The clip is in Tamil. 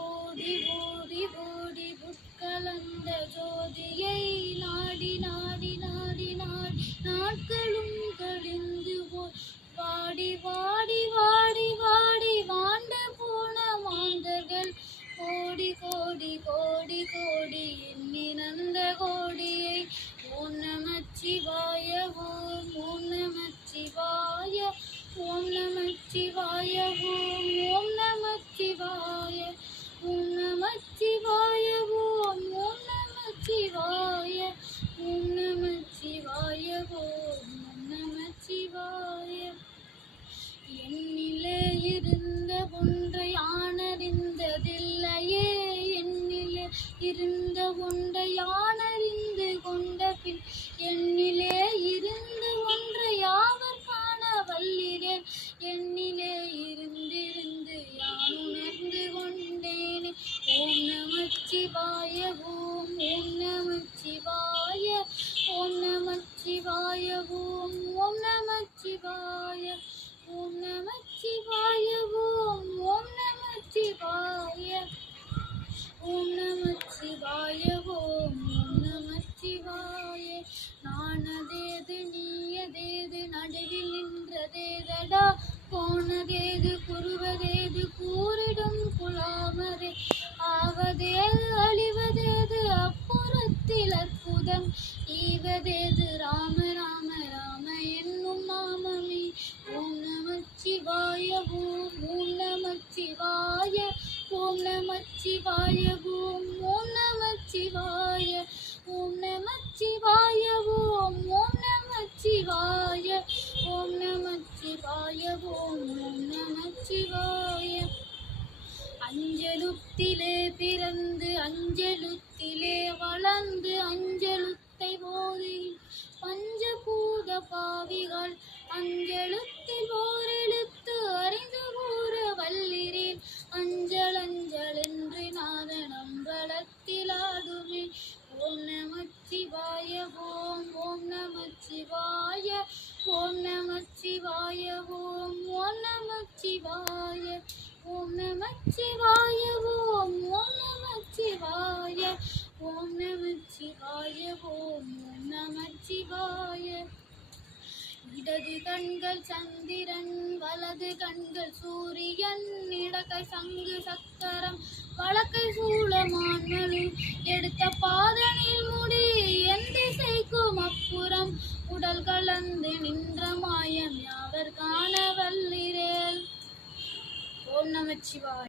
ஓதி ஓதி ஓடி புட்கலந்த ஜோதியை நாடி நாடி நாடி நாடி நாட்களும் கழிந்து வாடி வாடி வாடி வாடி வாண்டு போன மாந்தர்கள் கோடி கோடி கோடி கோடி எண்ணினந்த கோடியை ஓம் நமச்சிவாய ஓம் நமச்சிவாய ஓம் நமச்சிவாய ஓம் நமச்சிவாய ஓம் நமச்சிவாய ஓம் நமச்சிவாய ஓம் நமச்சிவாய ஓம் நமச்சிவாய என்னிலே இருந்த ஒன்றை ஆனறிந்ததில்லையே என்னிலே இருந்த ஒன்றை ஆனறிந்து கொண்ட பின் என்னிலே இருந்த ஒன்றை யாவர் காண வல்லிரேன் என்னிலே இருந்திருந்து யான் உணர்ந்து கொண்டேனே ஓம் நமச்சிவாய ஓம் நமச்சிவாய ஓம் நமச்சிவாய ஓம் நமச்சிவாய ஓம் நமச்சிவாய ஓம் நமச்சிவாய ஓம் நமச்சிவாய ஓம் நமச்சிவாய நானதேது நீயதேது நடுவில் நின்றதேதடா போனதேது குருவதேது கூறிடும் குலாமரே ஆவதேது அழிவதேது அப்புறத்தில் அற்புதம் ஈவதேது ராம ராம ராம என்னும் நாமமே ஓம் நமச்சிவாய ஓம் நமச்சிவாய ஓம் நமச்சிவாய ஓம் நமச்சிவாய ஓம் நமச்சிவாய ஓம் நமச்சிவாய ஓம் நமச்சிவாய ஓம் நமச்சிவாய அஞ்சலுத்திலே பிறந்து அஞ்சலுத்திலே வளர்ந்து அஞ்சலுத்தை போதி பஞ்சபூத பாவிகள் அஞ்சலுத்தில் ஓரெழுத்து அறிந்து கூற வல்லிரேன் அஞ்சல் அஞ்சல் என்று நாதன் அம்பலத்தில் ஆடுமே ஓம் நமச்சிவாய ஓம் நமச்சிவாய ஓம் நமச்சிவாய ஓம் நமச்சிவாய ஓம் நமச்சிவாய ஓம் நமச்சிவாய ஓம் நமச்சிவாய ஓம் நமச்சிவாய இடது கண்கள் சந்திரன் வலது கண்கள் சூரியன் இடக்கை சங்கு சக்கரம் வழக்கை சூளமான்மலு எடுத்த பாதனில் முடி என் திசைக்கும் அப்புறம் உடல் கலந்து நின்ற மாயம் யாவர் காண வல்லிரேல் ஓம் நமச்சிவாய.